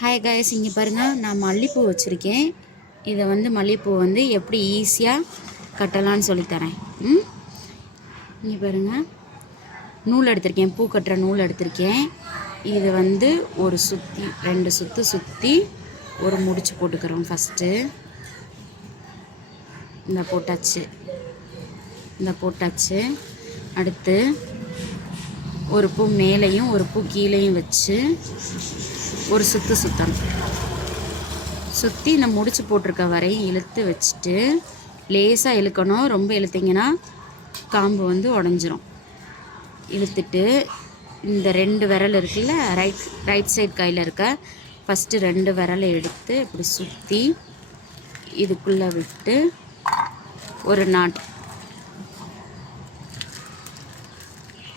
Hi guys, இங்கே பாருங்கள், நான் மல்லிகைப்பூ வச்சுருக்கேன். இதை வந்து மல்லிகைப்பூ வந்து எப்படி ஈஸியாக கட்டலான்னு சொல்லித்தரேன். இங்கே பாருங்கள், நூல் எடுத்திருக்கேன், பூ கட்டுற நூல் எடுத்திருக்கேன். இது வந்து ஒரு சுற்றி 2 சுற்று சுற்றி ஒரு முடிச்சு போட்டுக்கிறோம். ஃபஸ்ட்டு இந்த போட்டாச்சு. அடுத்து ஒரு பூ மேலேயும் ஒரு பூ கீழேயும் வச்சு ஒரு சுற்றணும். சுற்றி இந்த முடிச்சு போட்டிருக்க வரையும் இழுத்து வச்சுட்டு லேசாக இழுக்கணும். ரொம்ப இழுத்திங்கன்னா காம்பு வந்து உடஞ்சிரும். இழுத்துட்டு இந்த 2 விரல் இருக்குல்ல, ரைட் சைடு கையில் இருக்க ஃபஸ்ட்டு 2 விரலை எடுத்து இப்படி சுற்றி இதுக்குள்ளே விட்டு ஒரு நாட்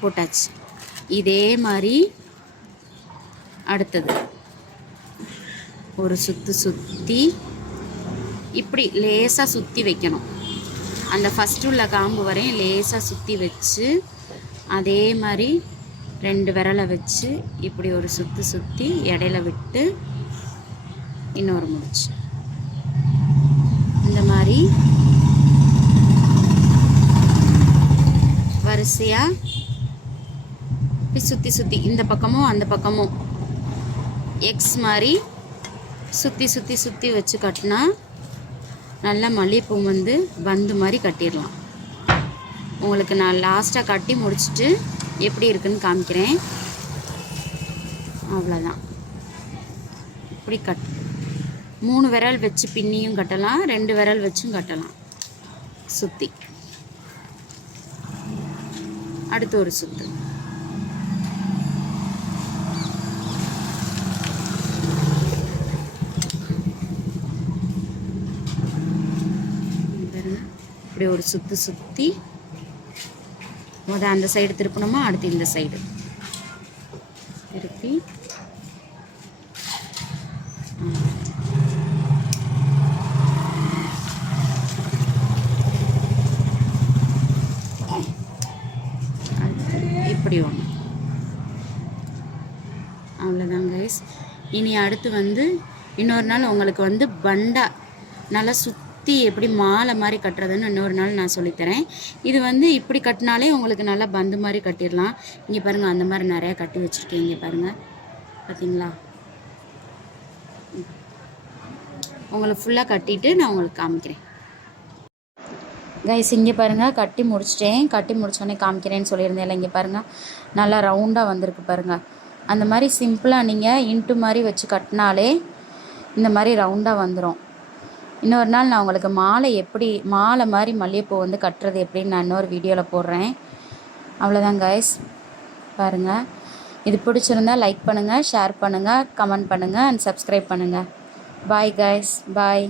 போட்டாச்சு. இதே மாதிரி அடுத்தது ஒரு சுற்றி இப்படி லேசாக சுற்றி வைக்கணும். அந்த ஃபஸ்ட்டு உள்ள காம்பு வரையும் லேசாக சுற்றி வச்சு அதே மாதிரி 2 விரலை வச்சு இப்படி ஒரு சுற்றி இடையில விட்டு இன்னொரு முடிச்சு இந்த மாதிரி வரிசையாக இப்படி சுற்றி இந்த பக்கமும் அந்த பக்கமும் எக்ஸ் மாதிரி சுற்றி வச்சு கட்டினா நல்லா மல்லிகைப்பூ வந்து பந்து மாதிரி கட்டிடலாம். உங்களுக்கு நான் லாஸ்ட்டாக கட்டி முடிச்சுட்டு எப்படி இருக்குன்னு காமிக்கிறேன். அவ்வளோதான். இப்படி 3 விரல் வச்சு பின்னியும் கட்டலாம், 2 விரல் வச்சும் கட்டலாம். சுற்றி அடுத்து ஒரு சுற்று. இப்படி ஒரு சுற்றி அந்த சைடு திருப்பணுமா, அடுத்து இந்த சைடு திருப்பி இப்படி ஒன்று. அவ்வளோதான் கைஸ். இனி அடுத்து வந்து இன்னொரு நாள் உங்களுக்கு வந்து பண்டா நல்லா சுற்றி எப்படி மாலை மாதிரி கட்டுறதுன்னு இன்னொரு நாள் நான் சொல்லித்தரேன். இது வந்து இப்படி கட்டினாலே உங்களுக்கு நல்லா பந்து மாதிரி கட்டிடலாம். இங்கே பாருங்கள், அந்த மாதிரி நிறையா கட்டி வச்சுருக்கேன். இங்கே பாருங்கள், பார்த்தீங்களா? உங்களுக்கு ஃபுல்லாக கட்டிட்டு நான் உங்களுக்கு காமிக்கிறேன். கைஸ், இங்கே பாருங்கள், கட்டி முடிச்சிட்டேன். கட்டி முடிச்சோடனே காமிக்கிறேன்னு சொல்லியிருந்தேன் இல்லை. இங்கே பாருங்கள், நல்லா ரவுண்டாக வந்திருக்கு பாருங்கள். அந்த மாதிரி சிம்பிளாக நீங்கள் இன்ட்டு மாதிரி வச்சு கட்டினாலே இந்த மாதிரி ரவுண்டாக வந்துடும். இன்னொரு நாள் நான் உங்களுக்கு மாலை மாதிரி மல்லிகைப்பூ வந்து கட்டுறது எப்படின்னு நான் இன்னொரு வீடியோவில் போடுறேன். அவ்வளோதான் கைஸ். பாருங்கள், இது பிடிச்சிருந்தால் லைக் பண்ணுங்கள், ஷேர் பண்ணுங்கள், கமெண்ட் பண்ணுங்கள் அண்ட் சப்ஸ்கிரைப் பண்ணுங்கள். பாய் கைஸ், பாய்.